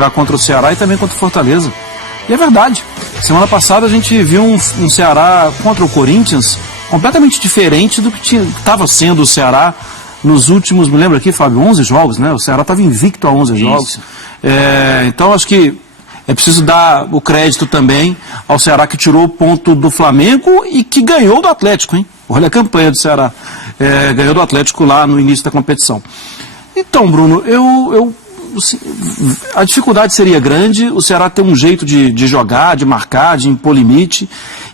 jogar contra o Ceará e também contra o Fortaleza. E é verdade. Semana passada a gente viu um Ceará contra o Corinthians completamente diferente do que estava sendo o Ceará nos últimos, me lembra aqui, Fábio, 11 jogos, né? O Ceará estava invicto a 11 jogos. Então acho que é preciso dar o crédito também ao Ceará, que tirou o ponto do Flamengo e que ganhou do Atlético, hein? Olha a campanha do Ceará. Ganhou do Atlético lá no início da competição. Então, Bruno, a dificuldade seria grande, o Ceará tem um jeito de jogar, de marcar, de impor limite.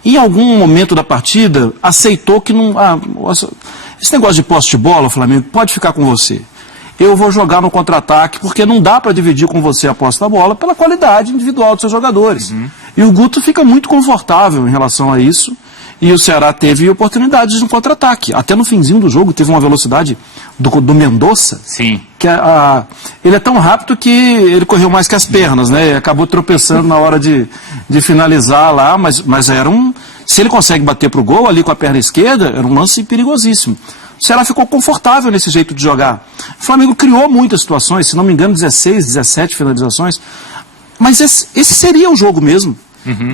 E em algum momento da partida, aceitou que não... esse negócio de posse de bola, o Flamengo, pode ficar com você. Eu vou jogar no contra-ataque, porque não dá para dividir com você a posse da bola pela qualidade individual dos seus jogadores. E o Guto fica muito confortável em relação a isso. E o Ceará teve oportunidades no contra-ataque. Até no finzinho do jogo teve uma velocidade do Mendonça. Sim. Que ele é tão rápido que ele correu mais que as pernas, né? E acabou tropeçando na hora de finalizar lá, mas era se ele consegue bater pro gol ali com a perna esquerda, era um lance perigosíssimo. O Ceará ficou confortável nesse jeito de jogar. O Flamengo criou muitas situações, se não me engano, 16, 17 finalizações. Mas esse seria o jogo mesmo.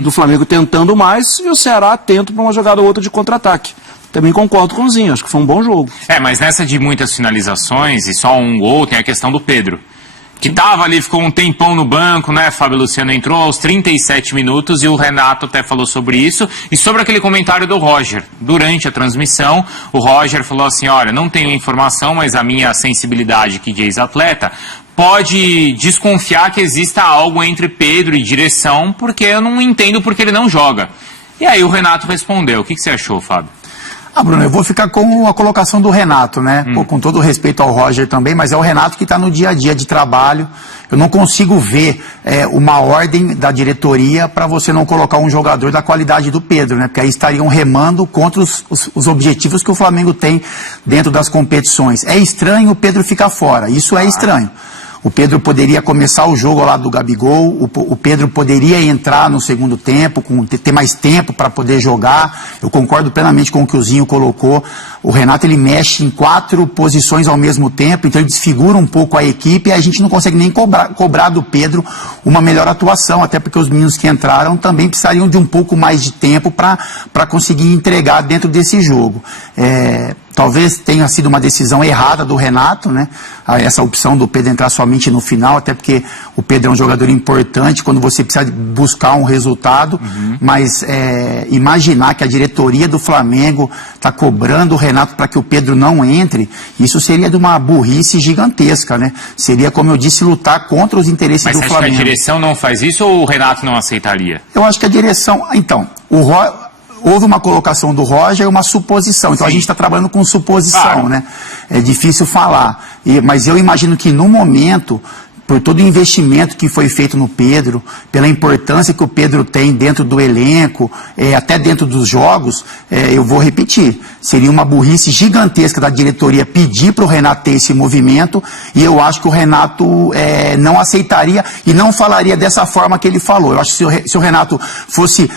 Do Flamengo tentando mais e o Ceará atento para uma jogada ou outra de contra-ataque. Também concordo com o Zinho, acho que foi um bom jogo. Mas nessa de muitas finalizações e só um gol, tem a questão do Pedro, que tava ali, ficou um tempão no banco, né? Fábio Luciano entrou aos 37 minutos e o Renato até falou sobre isso. E sobre aquele comentário do Roger, durante a transmissão, o Roger falou assim, olha, não tenho informação, mas a minha sensibilidade aqui de ex-atleta pode desconfiar que exista algo entre Pedro e direção, porque eu não entendo porque ele não joga. E aí o Renato respondeu. O que você achou, Fábio? Bruno, eu vou ficar com a colocação do Renato, né? Pô, com todo o respeito ao Roger também, mas é o Renato que está no dia a dia de trabalho. Eu não consigo ver uma ordem da diretoria para você não colocar um jogador da qualidade do Pedro, né? Porque aí estariam remando contra os objetivos que o Flamengo tem dentro das competições. É estranho o Pedro ficar fora, isso é estranho. O Pedro poderia começar o jogo ao lado do Gabigol, o Pedro poderia entrar no segundo tempo, ter mais tempo para poder jogar. Eu concordo plenamente com o que o Zinho colocou. O Renato, ele mexe em 4 posições ao mesmo tempo, então ele desfigura um pouco a equipe e a gente não consegue nem cobrar do Pedro uma melhor atuação, até porque os meninos que entraram também precisariam de um pouco mais de tempo para conseguir entregar dentro desse jogo. Talvez tenha sido uma decisão errada do Renato, né? Essa opção do Pedro entrar somente no final, até porque o Pedro é um jogador importante quando você precisa buscar um resultado, mas imaginar que a diretoria do Flamengo está cobrando o Renato para que o Pedro não entre, isso seria de uma burrice gigantesca, né? Seria, como eu disse, lutar contra os interesses do Flamengo. Mas você acha que a direção não faz isso ou o Renato não aceitaria? Eu acho que a direção... Então, houve uma colocação do Roger e uma suposição. Então a gente está trabalhando com suposição, né? É difícil falar. Mas eu imagino que no momento, por todo o investimento que foi feito no Pedro, pela importância que o Pedro tem dentro do elenco, até dentro dos jogos, eu vou repetir, seria uma burrice gigantesca da diretoria pedir para o Renato ter esse movimento, e eu acho que o Renato não aceitaria e não falaria dessa forma que ele falou. Eu acho que se o Renato fosse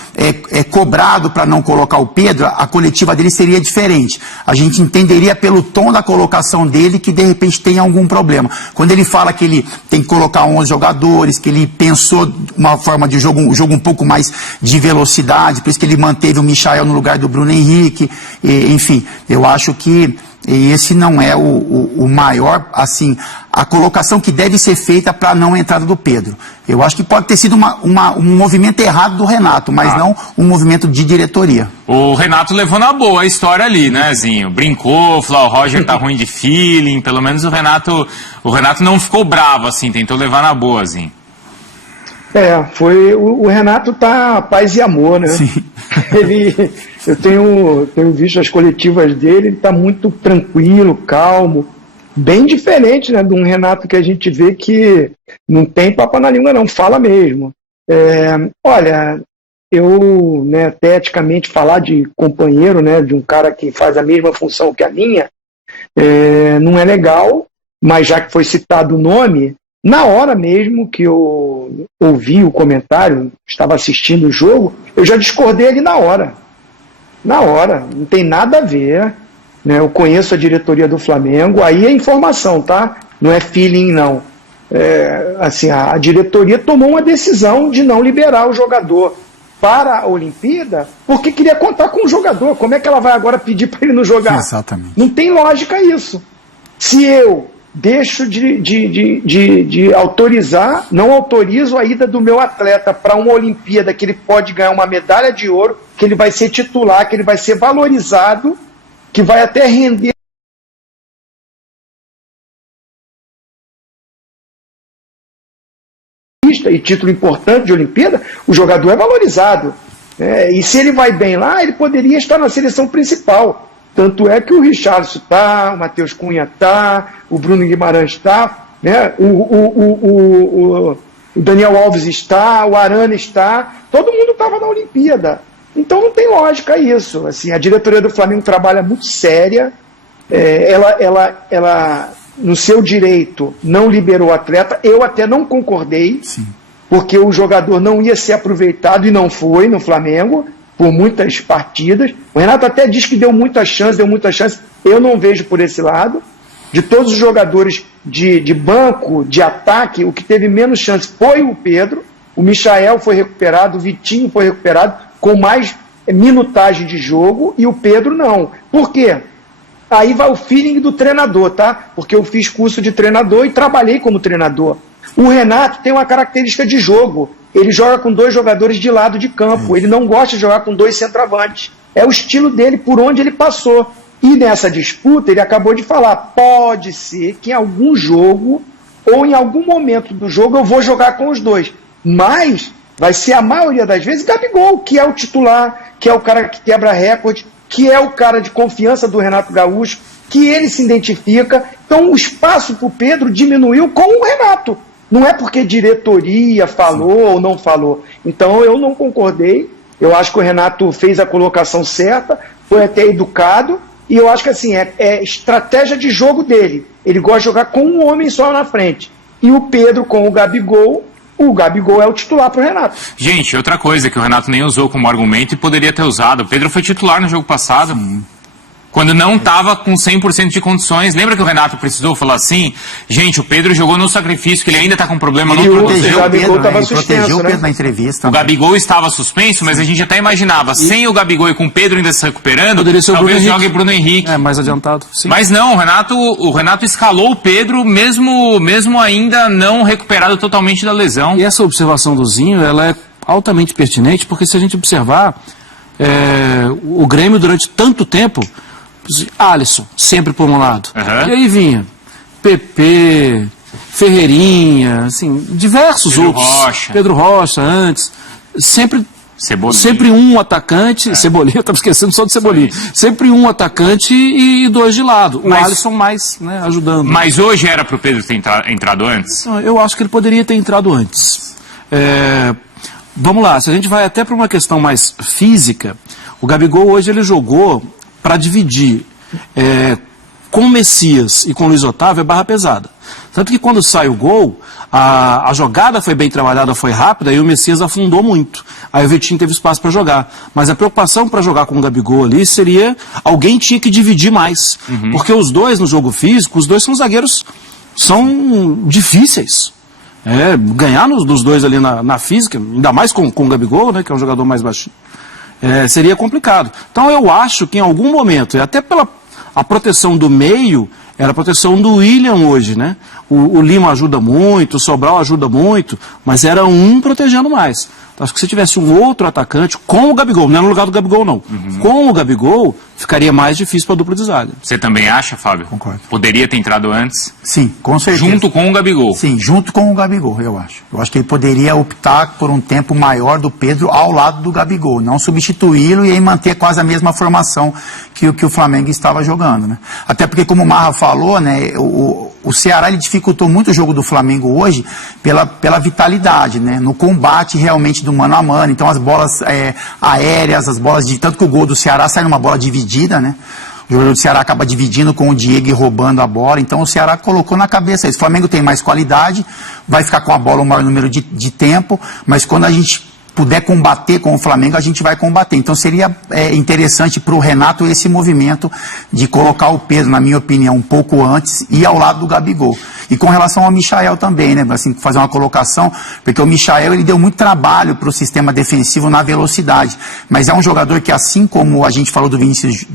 cobrado para não colocar o Pedro, a coletiva dele seria diferente. A gente entenderia pelo tom da colocação dele que de repente tem algum problema. Quando ele fala que ele tem que colocar 11 jogadores, que ele pensou uma forma de jogo, um jogo um pouco mais de velocidade, por isso que ele manteve o Michael no lugar do Bruno Henrique, enfim, eu acho que esse não é o maior, assim, a colocação que deve ser feita para a não entrada do Pedro. Eu acho que pode ter sido um movimento errado do Renato, mas não um movimento de diretoria. O Renato levou na boa a história ali, né, Zinho? Brincou, falou, o Roger tá ruim de feeling, pelo menos o Renato não ficou bravo, assim, tentou levar na boa, Zinho. O Renato tá paz e amor, né? Sim. Eu tenho visto as coletivas dele, ele tá muito tranquilo, calmo, bem diferente, né, de um Renato que a gente vê que não tem papo na língua não, fala mesmo. Olha, eu, né, até eticamente falar de companheiro, né, de um cara que faz a mesma função que a minha, não é legal, mas já que foi citado o nome, na hora mesmo que eu ouvi o comentário, estava assistindo o jogo, eu já discordei ali na hora. Na hora, não tem nada a ver, né? Eu conheço a diretoria do Flamengo, aí é informação, tá? Não é feeling, não. assim, a diretoria tomou uma decisão de não liberar o jogador para a Olimpíada, porque queria contar com o jogador. Como é que ela vai agora pedir para ele não jogar? Exatamente. Não tem lógica isso. Se eu deixo de autorizar, não autorizo a ida do meu atleta para uma Olimpíada que ele pode ganhar uma medalha de ouro, que ele vai ser titular, que ele vai ser valorizado, que vai até render e título importante de Olimpíada, o jogador é valorizado. E se ele vai bem lá, ele poderia estar na seleção principal. Tanto é que o Richarlison está, o Matheus Cunha está, o Bruno Guimarães está, né? O Daniel Alves está, o Arana está, todo mundo estava na Olimpíada. Então não tem lógica isso. Assim, a diretoria do Flamengo trabalha muito séria, ela no seu direito não liberou o atleta, eu até não concordei, Sim. porque o jogador não ia ser aproveitado e não foi no Flamengo, por muitas partidas. O Renato até diz que deu muita chance, eu não vejo por esse lado. De todos os jogadores de banco, de ataque, o que teve menos chance foi o Pedro, o Michael foi recuperado, o Vitinho foi recuperado, com mais minutagem de jogo, e o Pedro não. Por quê? Aí vai o feeling do treinador, tá? Porque eu fiz curso de treinador e trabalhei como treinador. O Renato tem uma característica de jogo. Ele joga com 2 jogadores de lado de campo. Ele não gosta de jogar com 2 centroavantes. É o estilo dele, por onde ele passou. E nessa disputa, ele acabou de falar, pode ser que em algum jogo, ou em algum momento do jogo, eu vou jogar com os 2. Mas vai ser a maioria das vezes Gabigol, que é o titular, que é o cara que quebra recorde, que é o cara de confiança do Renato Gaúcho, que ele se identifica. Então o espaço para o Pedro diminuiu com o Renato. Não é porque diretoria falou ou não falou. Então eu não concordei. Eu acho que o Renato fez a colocação certa, foi até educado, e eu acho que assim, é estratégia de jogo dele. Ele gosta de jogar com um homem só na frente. E o Pedro com o Gabigol é o titular pro Renato. Gente, outra coisa que o Renato nem usou como argumento e poderia ter usado. O Pedro foi titular no jogo passado. Quando não estava com 100% de condições. Lembra que o Renato precisou falar assim? Gente, o Pedro jogou no sacrifício, que ele ainda está com problema, não protegeu. O Gabigol estava suspenso, protegeu o Pedro né? na entrevista. O Gabigol estava suspenso, mas a gente até imaginava, sem o Gabigol e com o Pedro ainda se recuperando, Poderia ser o talvez Bruno jogue Bruno Henrique. mais adiantado. Sim. Mas não, o Renato escalou o Pedro, mesmo ainda não recuperado totalmente da lesão. E essa observação do Zinho, ela é altamente pertinente, porque se a gente observar, o Grêmio durante tanto tempo, Alisson, sempre por um lado. Uhum. E aí vinha PP, Ferreirinha, assim, diversos Pedro outros. Rocha. Pedro Rocha antes. Sempre Cebolinha. Sempre um atacante, Cebolinha, eu estava esquecendo só do Cebolinha. Sempre um atacante e 2 de lado. O Alisson mais, né, ajudando. Mas hoje era para o Pedro ter entrado antes? Eu acho que ele poderia ter entrado antes. Vamos lá, se a gente vai até para uma questão mais física, o Gabigol hoje ele jogou para dividir com o Messias e com o Luiz Otávio é barra pesada. Tanto que quando sai o gol, a jogada foi bem trabalhada, foi rápida e o Messias afundou muito. Aí o Vitinho teve espaço para jogar. Mas a preocupação para jogar com o Gabigol ali seria alguém tinha que dividir mais. Uhum. Porque os dois no jogo físico, os dois são zagueiros, são difíceis. Ganhar dos dois ali na física, ainda mais com o Gabigol, né, que é um jogador mais baixinho, seria complicado. Então eu acho que em algum momento, e até pela a proteção do meio, era a proteção do William hoje, né? O Lima ajuda muito, o Sobral ajuda muito, mas era um protegendo mais. Então, acho que se tivesse um outro atacante com o Gabigol, não é no lugar do Gabigol não, com o Gabigol ficaria mais difícil para a dupla de zaga. Você também acha, Fábio? Concordo. Poderia ter entrado antes? Sim, com certeza. Junto com o Gabigol? Sim, junto com o Gabigol, eu acho. Eu acho que ele poderia optar por um tempo maior do Pedro ao lado do Gabigol, não substituí-lo e aí manter quase a mesma formação que o Flamengo estava jogando, né? Até porque, como o Marra falou, né, o Ceará ele dificultou muito o jogo do Flamengo hoje pela vitalidade, né, no combate realmente do mano a mano. Então as bolas aéreas, as bolas de... Tanto que o gol do Ceará sai numa bola dividida, né? O jogador do Ceará acaba dividindo com o Diego e roubando a bola. Então o Ceará colocou na cabeça isso. O Flamengo tem mais qualidade, vai ficar com a bola o maior número de tempo, mas quando a gente puder combater com o Flamengo, a gente vai combater. Então seria interessante para o Renato esse movimento de colocar o Pedro, na minha opinião, um pouco antes e ao lado do Gabigol. E com relação ao Michael também, né? Assim, fazer uma colocação, porque o Michael, ele deu muito trabalho para o sistema defensivo na velocidade, mas é um jogador que, assim como a gente falou do Vinícius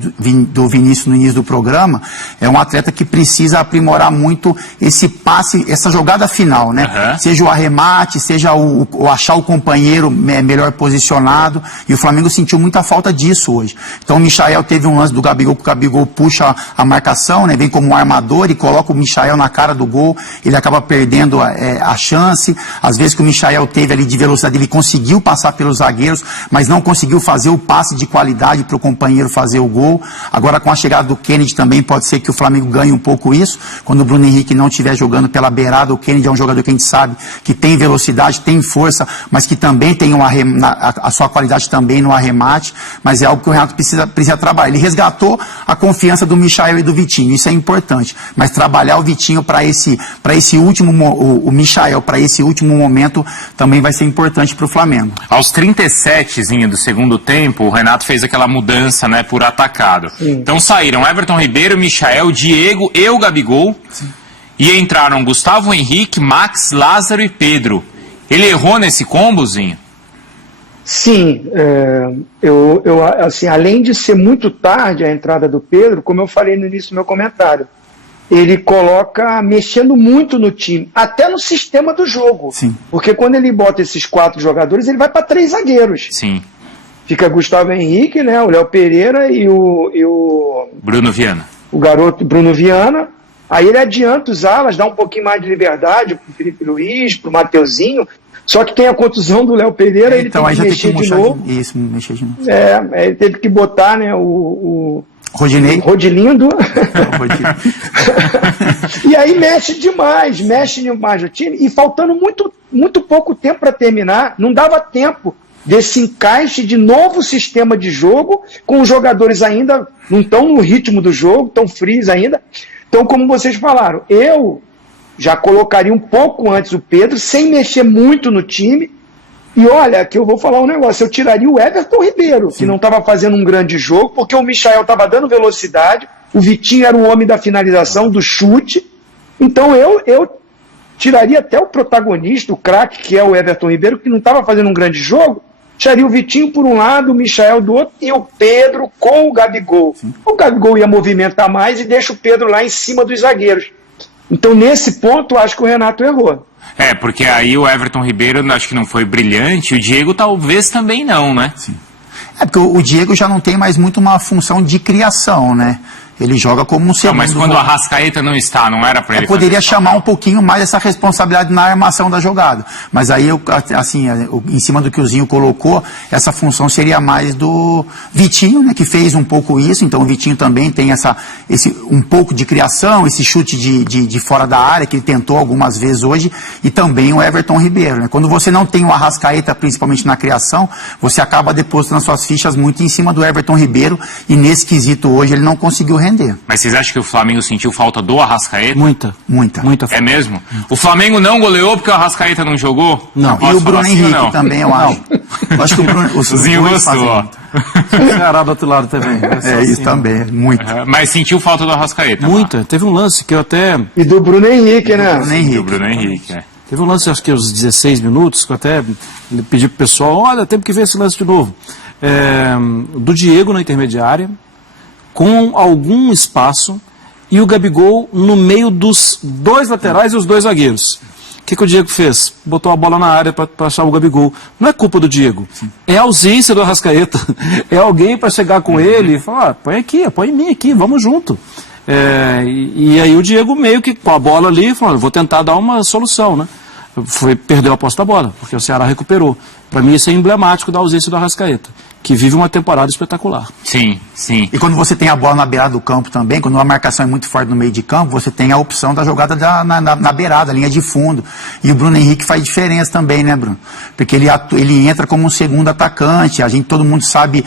no início do programa, é um atleta que precisa aprimorar muito esse passe, essa jogada final, né? Seja o arremate, seja o achar o companheiro melhor posicionado, e o Flamengo sentiu muita falta disso hoje. Então o Michael teve um lance do Gabigol, que o Gabigol puxa a marcação, né? Vem como um armador e coloca o Michael na cara do gol, ele acaba perdendo a chance. Às vezes que o Michael teve ali de velocidade, ele conseguiu passar pelos zagueiros, mas não conseguiu fazer o passe de qualidade para o companheiro fazer o gol. Agora com a chegada do Kennedy também pode ser que o Flamengo ganhe um pouco isso, quando o Bruno Henrique não estiver jogando pela beirada. O Kennedy é um jogador que a gente sabe que tem velocidade, tem força, mas que também tem a sua qualidade também no arremate, mas é algo que o Renato precisa trabalhar. Ele resgatou a confiança do Michael e do Vitinho, isso é importante, mas trabalhar o Vitinho para esse último, o Michael para esse último momento também vai ser importante para o Flamengo. Aos 37 do segundo tempo, o Renato fez aquela mudança, né, por atacado. Sim. Então saíram Everton Ribeiro, Michael, Diego e o Gabigol. Sim. E entraram Gustavo Henrique, Max, Lázaro e Pedro. Ele errou nesse combozinho? Sim, assim, além de ser muito tarde a entrada do Pedro, como eu falei no início do meu comentário, ele coloca mexendo muito no time, até no sistema do jogo. Sim. Porque quando ele bota esses 4 jogadores, ele vai para 3 zagueiros. Sim. Fica Gustavo Henrique, né, o Léo Pereira e o Bruno Viana. O garoto Bruno Viana. Aí ele adianta os alas, dá um pouquinho mais de liberdade pro Felipe Luiz, pro Mateuzinho. Só que tem a contusão do Léo Pereira, ele tem que mexer de novo. Isso, mexer de novo. Ele teve que botar, né, o Rodilindo. E aí mexe demais no time, e faltando muito pouco tempo para terminar, não dava tempo desse encaixe de novo sistema de jogo, com os jogadores ainda não estão no ritmo do jogo, estão frios ainda. Então, como vocês falaram, eu já colocaria um pouco antes o Pedro, sem mexer muito no time. E olha, aqui eu vou falar um negócio, eu tiraria o Everton Ribeiro, que não estava fazendo um grande jogo, porque o Michael estava dando velocidade, o Vitinho era o homem da finalização, do chute. Então eu tiraria até o protagonista, o craque, que é o Everton Ribeiro, que não estava fazendo um grande jogo, tiraria o Vitinho por um lado, o Michael do outro, e o Pedro com o Gabigol. Sim. O Gabigol ia movimentar mais e deixa o Pedro lá em cima dos zagueiros. Então, nesse ponto, acho que o Renato errou. Porque aí o Everton Ribeiro acho que não foi brilhante, o Diego talvez também não, né? Sim. Porque o Diego já não tem mais muito uma função de criação, né? Ele joga como um segundo. Mas quando o Arrascaeta não está, não era para ele poderia chamar um pouquinho mais essa responsabilidade na armação da jogada. Mas aí, assim, em cima do que o Zinho colocou, essa função seria mais do Vitinho, né, que fez um pouco isso. Então o Vitinho também tem um pouco de criação, esse chute de fora da área, que ele tentou algumas vezes hoje, e também o Everton Ribeiro, né? Quando você não tem o Arrascaeta, principalmente na criação, você acaba depositando suas fichas muito em cima do Everton Ribeiro, e nesse quesito hoje ele não conseguiu render. Mas vocês acham que o Flamengo sentiu falta do Arrascaeta? Muita falta. É mesmo? O Flamengo não goleou porque o Arrascaeta não jogou? Não. E o Bruno Henrique também, eu acho. Eu acho que o Zinho gostou. O Ceará do outro lado também. Isso também, muito. Mas sentiu falta do Arrascaeta? Muita. Teve um lance que eu até... E do Bruno Henrique, né? Do Bruno Henrique, Teve um lance, acho que aos 16 minutos, que eu até pedi pro pessoal, olha, temos que ver esse lance de novo. Do Diego na intermediária, com algum espaço, e o Gabigol no meio dos 2 laterais e os 2 zagueiros. O que o Diego fez? Botou a bola na área para achar o Gabigol. Não é culpa do Diego, é a ausência do Arrascaeta. É alguém para chegar com ele e falar, põe aqui, põe em mim aqui, vamos junto. E aí o Diego meio que com a bola ali, falou, vou tentar dar uma solução, né? Perdeu a posse da bola, porque o Ceará recuperou. Para mim isso é emblemático da ausência do Arrascaeta, que vive uma temporada espetacular. Sim, sim. E quando você tem a bola na beirada do campo também, quando a marcação é muito forte no meio de campo, você tem a opção da jogada na beirada, linha de fundo. E o Bruno Henrique faz diferença também, né, Bruno? Porque ele entra como um segundo atacante, todo mundo sabe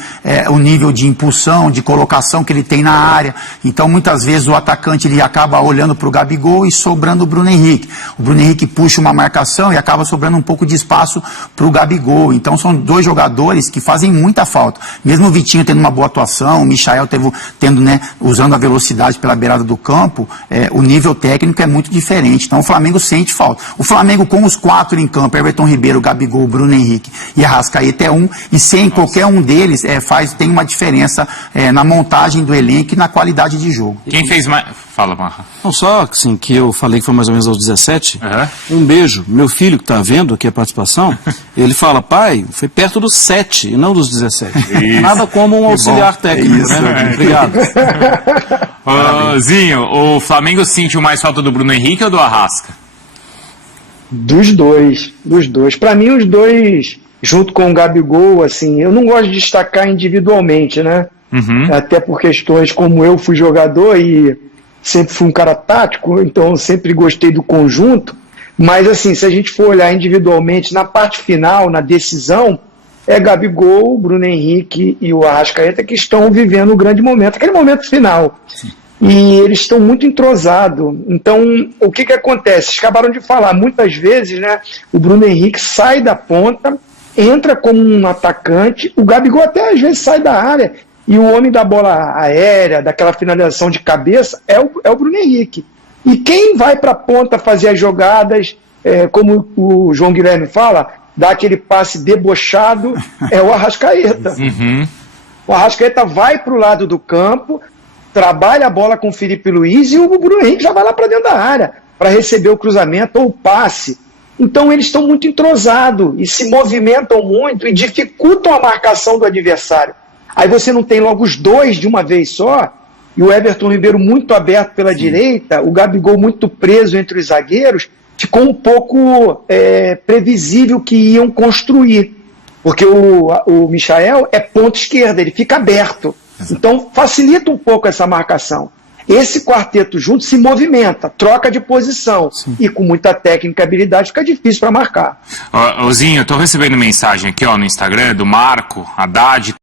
o nível de impulsão, de colocação que ele tem na área. Então, muitas vezes, o atacante ele acaba olhando para o Gabigol e sobrando o Bruno Henrique. O Bruno Henrique puxa uma marcação e acaba sobrando um pouco de espaço para o Gabigol. Então, são 2 jogadores que fazem muita muita falta. Mesmo o Vitinho tendo uma boa atuação, o Michael tendo, né, usando a velocidade pela beirada do campo, o nível técnico é muito diferente. Então o Flamengo sente falta. O Flamengo com os 4 em campo, Everton Ribeiro, Gabigol, Bruno Henrique e Arrascaeta é um, e sem qualquer um deles tem uma diferença na montagem do elenco e na qualidade de jogo. Quem fez mais... Fala, Marra. Não só assim, que eu falei que foi mais ou menos aos 17, um beijo. Meu filho que está vendo aqui a participação, ele fala, pai, foi perto dos 7 e não dos 17. Isso. Nada como um auxiliar técnico, isso, né? Obrigado. Zinho, o Flamengo sentiu mais falta do Bruno Henrique ou do Arrasca? Dos dois. Para mim, os dois, junto com o Gabigol, assim, eu não gosto de destacar individualmente, né? Até por questões como eu fui jogador e sempre fui um cara tático, então sempre gostei do conjunto, mas assim, se a gente for olhar individualmente, na parte final, na decisão, é Gabigol, Bruno Henrique e o Arrascaeta que estão vivendo um grande momento, aquele momento final. Sim. E eles estão muito entrosados. Então, o que acontece? Vocês acabaram de falar, muitas vezes, né, o Bruno Henrique sai da ponta, entra como um atacante, o Gabigol até às vezes sai da área, e o homem da bola aérea, daquela finalização de cabeça, é o Bruno Henrique. E quem vai para a ponta fazer as jogadas, como o João Guilherme fala, dá aquele passe debochado, é o Arrascaeta. O Arrascaeta vai para o lado do campo, trabalha a bola com o Felipe Luiz e o Bruno Henrique já vai lá para dentro da área para receber o cruzamento ou o passe. Então eles estão muito entrosados e se movimentam muito e dificultam a marcação do adversário. Aí você não tem logo os dois de uma vez só, e o Everton Ribeiro muito aberto pela direita, o Gabigol muito preso entre os zagueiros, ficou um pouco previsível que iam construir. Porque o Michael é ponta esquerda, ele fica aberto. Então facilita um pouco essa marcação. Esse quarteto junto se movimenta, troca de posição. Sim. E com muita técnica e habilidade fica difícil para marcar. Zinho, eu estou recebendo mensagem aqui no Instagram do Marco Haddad.